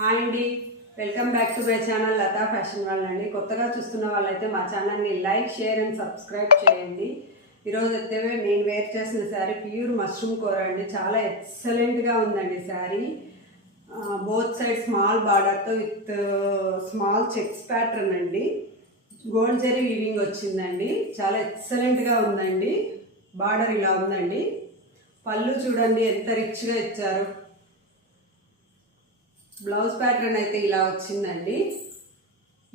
Hi అండి, welcome back to my channel Latha fashion world అండి. కొత్తగా చూస్తున్న వాళ్ళైతే మా ఛానల్ని లైక్, షేర్ అండ్ సబ్స్క్రైబ్ చేయండి. ఈరోజు అయితే నేను వేర్ చేసిన శారీ ప్యూర్ మష్రూమ్ కూర అండి. చాలా ఎక్సలెంట్గా ఉందండి శారీ. బోత్ సైడ్ స్మాల్ బార్డర్తో విత్ స్మాల్ చెక్స్ ప్యాటర్న్ అండి. గోల్డ్ జరీ వీవింగ్ వచ్చిందండి. చాలా ఎక్సలెంట్గా ఉందండి. బార్డర్ ఇలా ఉందండి. పళ్ళు చూడండి ఎంత రిచ్గా ఇచ్చారు. బ్లౌజ్ ప్యాటర్న్ అయితే ఇలా వచ్చిందండి.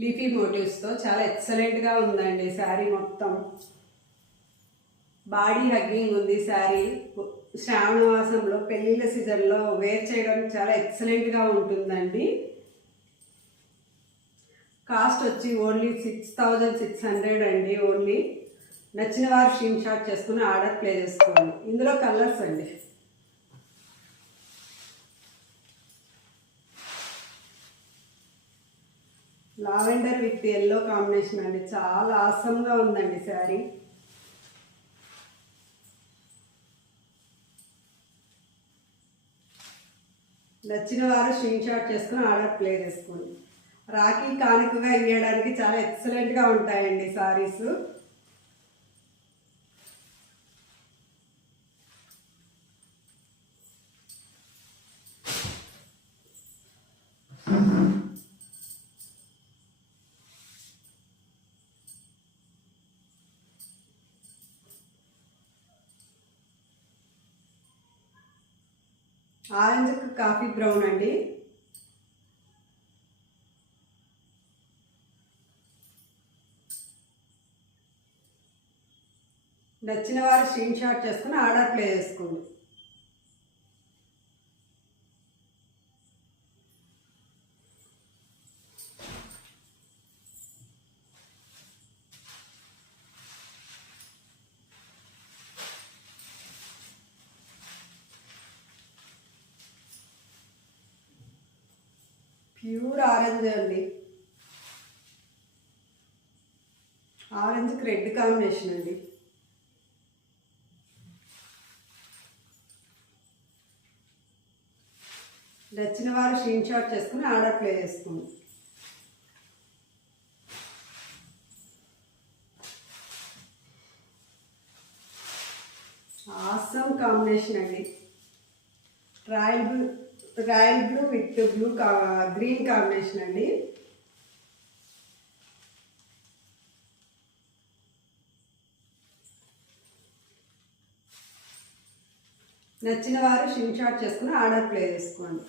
లీఫీ మోటివ్స్తో చాలా ఎక్సలెంట్గా ఉందండి శారీ మొత్తం. బాడీ హగ్గింగ్ ఉంది శారీ. శ్రావణ మాసంలో పెళ్ళిళ్ళ సీజన్లో వేర్ చేయడానికి చాలా ఎక్సలెంట్గా ఉంటుందండి. కాస్ట్ వచ్చి ఓన్లీ 6600 అండి. ఓన్లీ నచ్చిన వారు స్క్రీన్ షాట్ చేసుకుని ఆర్డర్ ప్లే చేసుకోండి. ఇందులో కలర్స్ అండి. లావెండర్ విత్ ఎల్లో కాంబినేషన్ అండి. చాలా ఆసంగా ఉందండి శారీ. నచ్చిన వారు స్క్రీన్ షాట్ చేసుకుని ఆర్డర్ ప్లే చేసుకోండి. రాఖీ కానుకగా ఇవ్వడానికి చాలా ఎక్సలెంట్గా ఉంటాయండి శారీస్. ఆరెంజ్ కాఫీ బ్రౌన్ అండి. నచ్చిన వారు స్క్రీన్ షాట్ చేసుకుని ఆర్డర్ ప్లే చేసుకోండి. ప్యూర్ ఆరెంజ్ అండి. ఆరెంజ్కి రెడ్ కాంబినేషన్ అండి. నచ్చిన వారు స్క్రీన్ షాట్ చేసుకుని ఆర్డర్ ప్లే చేసుకోండి. ఆసమ్ కాంబినేషన్ అండి. Royal blue with green combination అండి. నచ్చిన వారు స్క్రీన్ షాట్ చేసుకుని ఆర్డర్ ప్లే చేసుకోండి.